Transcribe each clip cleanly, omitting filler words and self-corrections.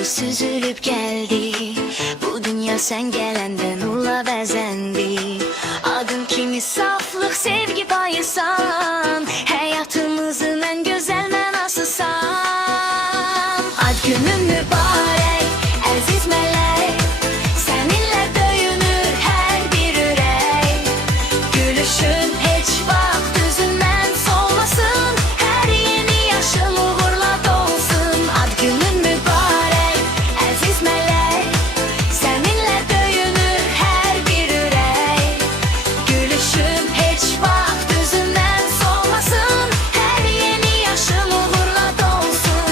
oldu, süzülüp geldi. Bu dünya sen gelenden nurla bezendi. Adın kimi saflık, sevgi payısan, hayatımızın en güzel menasısan. Ad günün mübarek, aziz melek, seninle döyünür her bir ürek. Gülüşün hiç vaxt üzündən solmasın, her yeni yaşın uğurla dolsun. Ad günün mübarek, aziz melek, seninle döyünür her bir ürek. Gülüşün hiç vaxt üzündən solmasın, her yeni yaşın uğurla dolsun.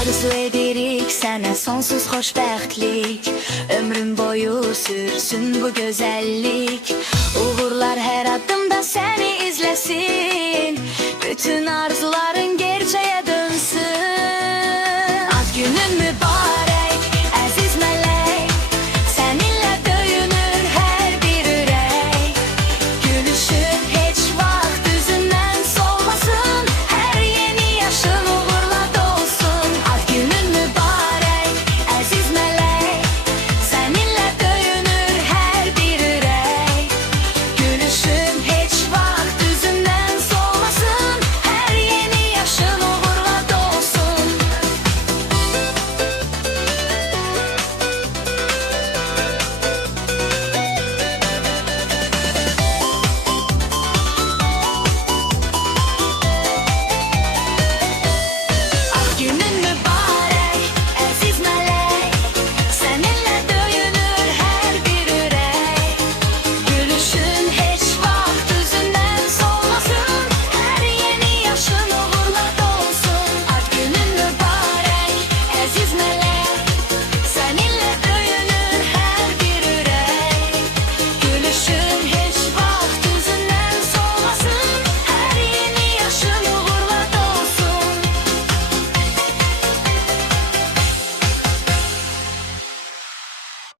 Arzu edirik sənə sonsuz xoşbəxtlik, ömrün boyu sürsün bu gözəllik. Uğurlar hər addımda səni izləsin, bütün arzuların gerçəyə